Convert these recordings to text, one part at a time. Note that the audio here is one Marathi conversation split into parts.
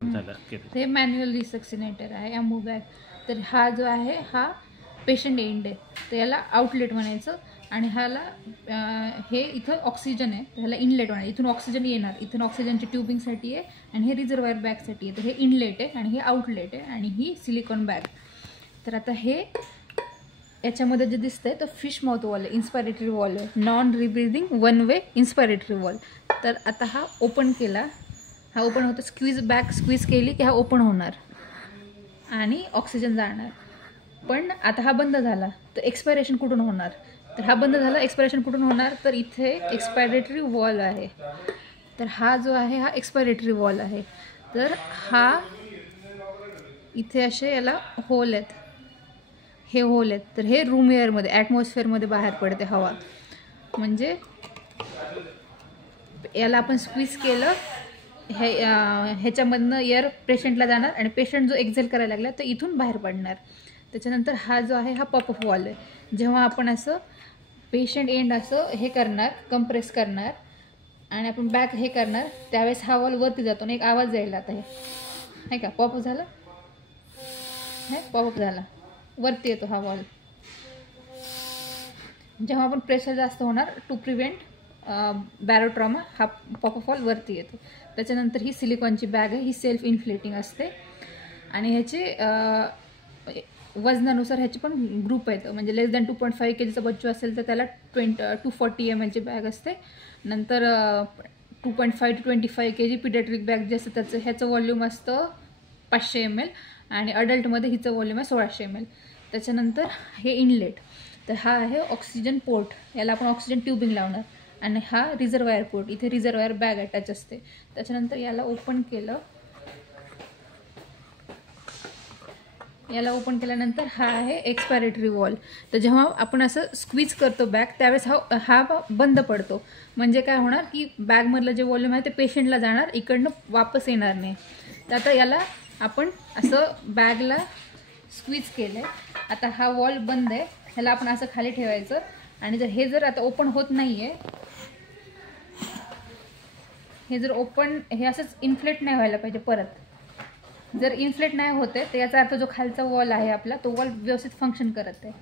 हे मॅन्युअल रिसक्सिनेटर आहे अँबू बॅग. तर हा जो आहे हा पेशंट एंड आहे, तर याला आउटलेट म्हणायचं. आणि ह्याला हे इथं ऑक्सिजन आहे, तर ह्याला इनलेट म्हणायचं. इथून ऑक्सिजन येणार, इथून ऑक्सिजनची ट्यूबिंगसाठी आहे आणि हे रिझर्वायर बॅगसाठी आहे. तर हे इनलेट आहे आणि हे आउटलेट आहे आणि ही सिलिकॉन बॅग. तर आता हे याच्यामध्ये जे दिसतंय तर फिश माउथ वॉल आहे, इन्स्पायरेटरी वॉल आहे, नॉन रिब्रीदिंग वन वे इन्स्पायरेटरी वॉल. तर आता हा ओपन केला, हा ओपन होतो. बॅग स्क्वीज केली की हा ओपन होणार आणि ऑक्सिजन जाणार. पण आता हा बंद झाला तर एक्सपायरेशन कुठून होणार? तर हा बंद झाला, एक्सपायरेशन कुठून होणार? तर इथे एक्सपायरेटरी वॉल आहे. तर हा जो आहे हा एक्सपायरेटरी वॉल आहे. तर हा इथे असे याला होल आहेत, हे होल आहेत. तर हे रूम एअरमध्ये ॲटमॉस्फिअरमध्ये बाहेर पडते हवा. म्हणजे याला आपण स्क्वीज केलं, ह्याच्यामधनं एअर पेशंटला जाणार आणि पेशंट जो एक्झेल करायला लागला तर इथून बाहेर पडणार. त्याच्यानंतर हा जो आहे हा पॉपअप वॉल आहे. जेव्हा आपण असं पेशंट एंड असं हे करणार, कंप्रेस करणार आणि आपण बॅक हे करणार, त्यावेळेस हा वॉल वरती जातो आणि एक आवाज यायला. आता हे का पॉपअप झालं, हे पॉपअप झाला, वरती येतो हा वॉल. जेव्हा आपण प्रेशर जास्त होणार टू प्रिव्हेंट बॅरोट्रॉमा, हा पॉपअप वॉल वरती येतो. त्याच्यानंतर ही सिलिकॉनची बॅग आहे, ही सेल्फ इन्फ्लेटिंग असते आणि ह्याचे वजनानुसार ह्याचे पण ग्रुप आहेत. म्हणजे लेस दॅन 2.5 kgचा बच्चू असेल तर त्याला 240 ml बॅग असते. नंतर 2.5 to 25 kg पिडियाट्रिक बॅग जे असतं ह्याचं व्हॉल्यूम असतं 500 ml आणि अडल्टमध्ये हिचं व्हॉल्यूम आहे 1600 ml. त्याच्यानंतर हे इनलेट, तर हा आहे ऑक्सिजन पोर्ट, याला आपण ऑक्सिजन ट्यूबिंग लावणार. आणि हा रिझर्वायर पोर्ट, इथे रिझर्वायर बॅग अटॅच असते. त्याच्यानंतर याला ओपन केलं, याला ओपन केल्यानंतर हा आहे एक्सपायरेटरी वॉल. तर जेव्हा आपण असं स्क्वीज करतो बॅग त्यावेळेस हा बंद पडतो. म्हणजे काय होणार की बॅगमधलं जे व्हॉल्यूम आहे ते पेशंटला जाणार, इकडनं वापस येणार नाही. तर आता याला आपण असं बॅगला स्क्वीज केलं आहे. आता हा वॉल बंद आहे, ह्याला आपण असं खाली ठेवायचं आणि हे जर आता ओपन होत नाही आहे, हे जर ओपन हे असंच इन्फ्लेट नाही व्हायला पाहिजे. परत जर इन्फ्लेट नाही होते तर याचा अर्थ जो खालचा वॉल आहे आपला तो वॉल व्यवस्थित फंक्शन करत आहे.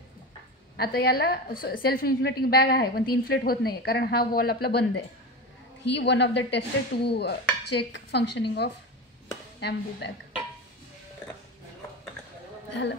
आता याला सेल्फ इन्फ्लेटिंग बॅग आहे पण ती इन्फ्लेट होत नाही कारण हा वॉल आपला बंद आहे. ही वन ऑफ द टेस्ट आहे to check functioning of Ambu bag. झालं.